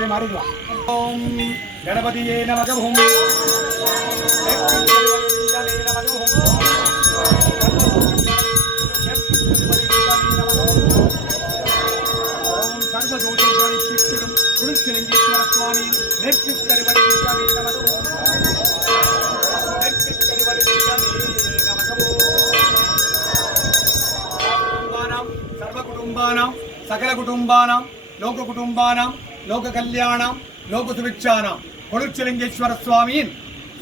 ஓம் கணபதியே நமக ஓம் சர்வதோஷங்களை தீர்த்திடும் குருச்சிலிங்கேஸ்வர சுவாமி நெற்கு கருவறை நமக நெற்கு கருவறை நமக சர்வ குடும்பானாம் சகல குடும்பானாம் லோக குடும்பானாம் லோக கல்யாணம் லோக சுபிட்சானாம் குருச்சிலிங்கேஸ்வர சுவாமியின்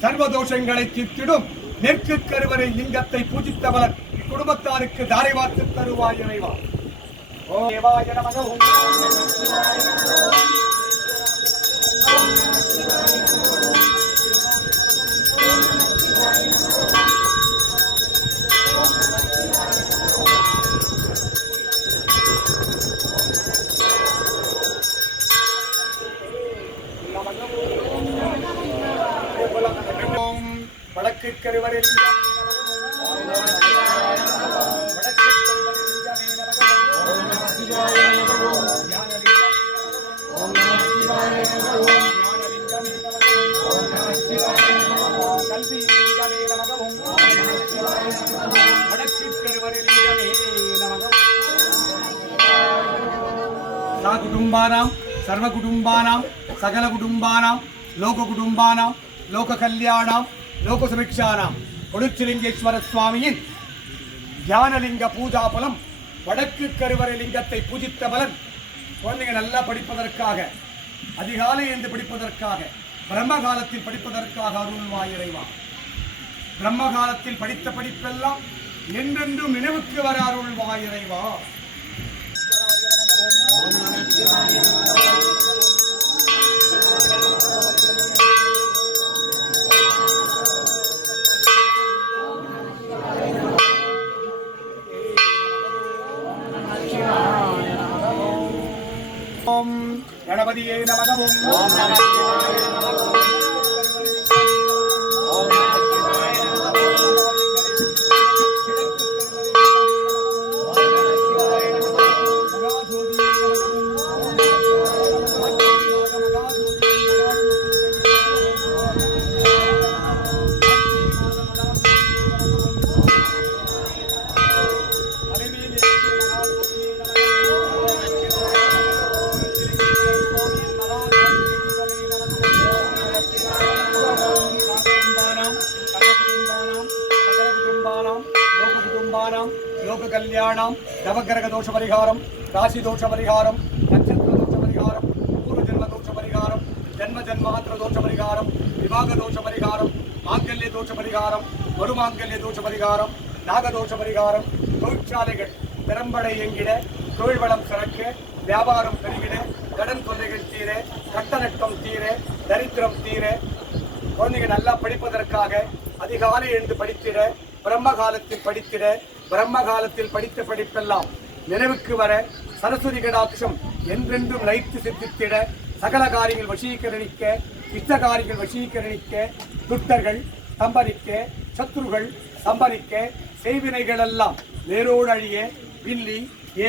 சர்வதோஷங்களை தீர்த்திடும் நெற்கு கருவறை லிங்கத்தை பூஜித்தவன் குடும்பத்தாருக்கு தாரை வார்த்து தருவாய் இறைவா. ஓம் தேவாய நமக ஓம் வடக்கு கருவறை குடும்பானாம் சர்வ குடும்பானாம் சகல குடும்பானாம் லோக குடும்பானாம் லோக கல்யாணம் லோக சுபிக்ஷானாம் குருச்சிலிங்கேஸ்வர சுவாமியின் தியானலிங்க பூஜா பலம் வடக்கு கருவறை லிங்கத்தை பூஜித்த பலன் குழந்தைங்க நல்லா படிப்பதற்காக அதிகாலை என்று படிப்பதற்காக பிரம்ம காலத்தில் படிப்பதற்காக அருள்வாய் இறைவா. பிரம்ம காலத்தில் படித்த படிப்பெல்லாம் என்றென்றும் நினைவுக்கு வர அருள்வாய் இறைவா. ஓம் கணபதியே நமக ஓம் லோக கல்யாணம் நவகிரக தோஷ பரிகாரம் ராசி தோஷ பரிகாரம் நட்சத்திர தோஷ பரிகாரம் பூர்வ ஜென்ம தோஷ பரிகாரம் ஜென்ம ஜென்மாந்திர தோஷ பரிகாரம் விவாக தோஷ பரிகாரம் மாங்கல்ய தோஷ பரிகாரம் மறுமாங்கல்ய தோஷ பரிகாரம் நாகதோஷ பரிகாரம் தொழிற்சாலைகள் திறம்படை எங்கிட தொழில் வளம் சிறக்க வியாபாரம் பெருகிட கடன் தொல்லைகள் தீர கட்டணட்டம் தீர தரித்திரம் தீர குழந்தைங்க நல்லா படிப்பதற்காக அதிகாலை எழுந்து படித்திட பிரம்ம காலத்தில் படித்திட பிரம்ம காலத்தில் படித்த படிப்பெல்லாம் நினைவுக்கு வர சரஸ்வதி கடாட்சம் என்றென்றும் லைத்து சித்தித்திட சகல காரியங்கள் வசீகரணிக்க இஷ்ட காரியங்கள் வசீகரணிக்க துட்டர்கள் சம்பரிக்க சத்ருகள் சம்பரிக்க செய்வினைகள் எல்லாம் வேரோடு அழிய வில்லி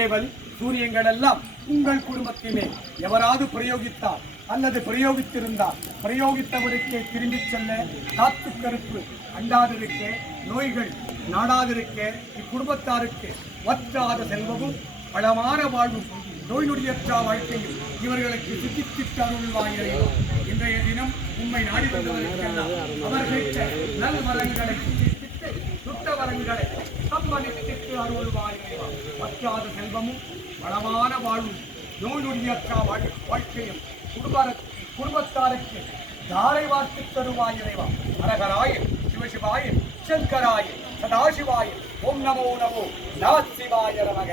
ஏவல் சூரியங்கள் எல்லாம் உங்கள் குடும்பத்திலே எவராது பிரயோகித்தார் அல்லது பிரயோகித்திருந்தார் பிரயோகித்தவருக்கே திரும்பிச் செல்ல காத்து கருப்பு அண்டாதிருக்க நோய்கள் நாடாதிருக்க இக்குடும்பத்தாருக்கு வற்றாத செல்வமும் வளமான வாழ்வும் நோய் நொடியற்ற வாழ்க்கையும் இவர்களுக்கு சித்தித்திட்டு அருள்வாயிரே. இன்றைய தினம் உண்மை நாடி வந்தவர்களுக்கெல்லாம் அவர்களுக்கு நல் வரங்களை சித்தித்து சுத்த வரங்களை சம்மளித்திட்டு அருள்வாயிரே. வற்றாத செல்வமும் வளமான வாழ்வும் நோய் நொடியற்ற வாழ்க்கையும் குடும்பத்தாருக்கு தாரை வார்த்து தருவாய் இறைவா. ஹரஹராய சிவசிவாய சங்கராய சதாசிவாய ஓம் நமோ நமோ நமசிவாய நமக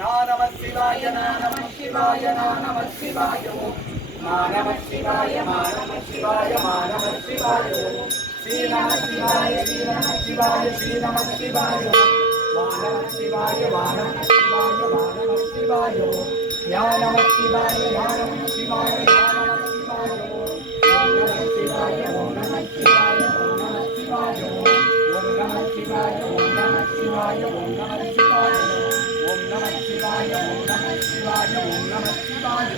நம சிவாய நம சிவாய நம சிவாய ஓம் நம சிவாய நம சிவாய நம சிவாய ஓம் ஸ்ரீ நம சிவாய ஸ்ரீ நம சிவாய ஸ்ரீ நம சிவாய நம சிவாய நம சிவாய நம சிவாய ஓம் யா நம சிவாய நம சிவாய நம சிவாய ஓம் நம சிவாய நம சிவாய நம சிவாய ஓம் நம சிவாய நம சிவாய நம சிவாய ஓம் நம சிவாய நம சிவாய நம சிவாய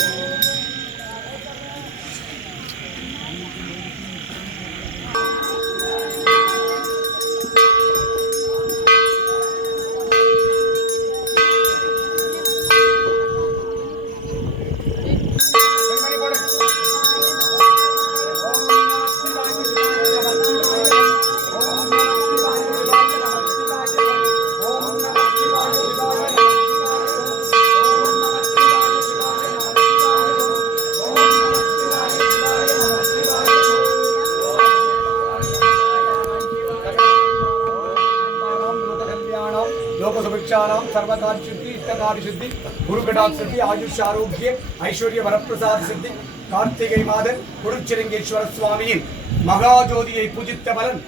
सर्वविद्यानां सर्वकार्य सिद्धि इष्टकार्य सिद्धि गुरुकटाक्ष सिद्धि आयुष आरोग्य ऐश्वर्य वरप्रसाद सिद्धि कार्तिகை மாத குருச்சிலிங்கேஸ்வர சுவாமியின் மகாஜோதியை பூஜித்த பலன்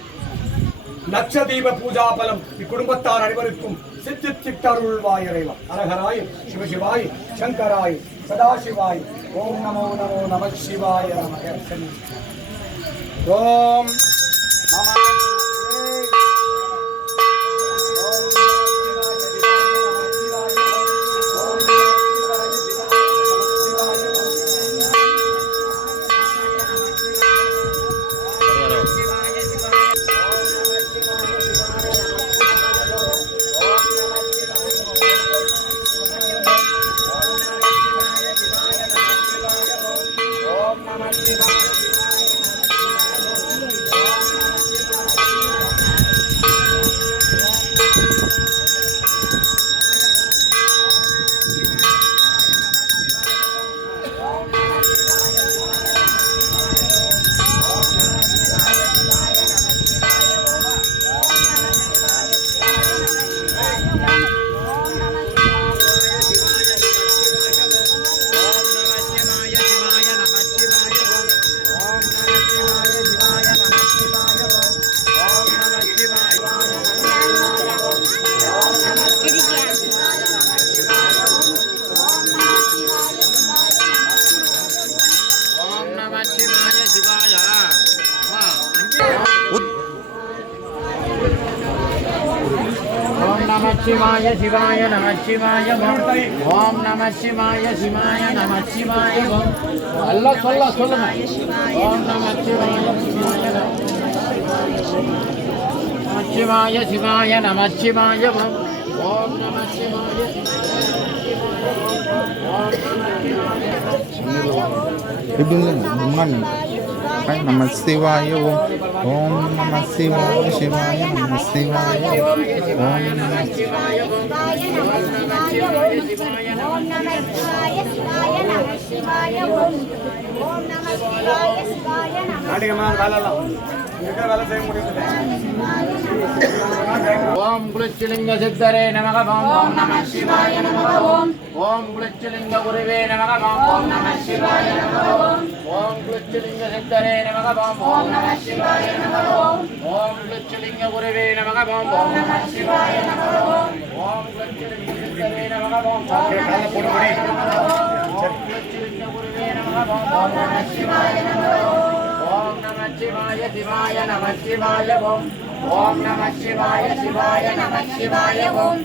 லட்சதீப பூஜா பலம் இக்குடும்பத்தார் அனைவருக்கும் சித்தித்திட்டருள்வாய் இறைவா. அழகராய் சிவசிவாய் சங்கராய் சதாசிவாய். ஓம் நமோ நமோ நம சிவாய நமக. ஓம் நம शिवाय शिवाय नमः शिवाय ओम नमः शिवाय शिवाय नमः शिवाय अल्लाह सोल्ला सोल्லுங்க ओम नमः शिवाय शिवाय शिवाय नमः शिवाय ओम नमः शिवाय नमः शिवाय ओम नमः शिवाय शिवाय नमः शिवाय ओम नमः शिवाय ओम नमः शिवाय शिवाय नमः शिवाय ओम नमः शिवाय शिवाय ओम कुलच्चलिंग सिद्धरे नमः ओम नमः शिवाय नमः ओम कुलच्चलिंग गुरुवे नमः ओम नमः शिवाय नमः ओम कुलच्चलिंग सिद्धरे नमः ओम नमः शिवाय नमः ओम कुलच्चलिंग गुरुवे नमः ओम नमः शिवाय नमः ओम कुलच्चलिंग सिद्धरे नमः ओम कुलच्चलिंग गुरुवे नमः ओम नमः शिवाय नमः ओम नमः शिवाय शिवाय नमः शिवाय ओम नमः शिवाय शिवाय नमः शिवाय ओम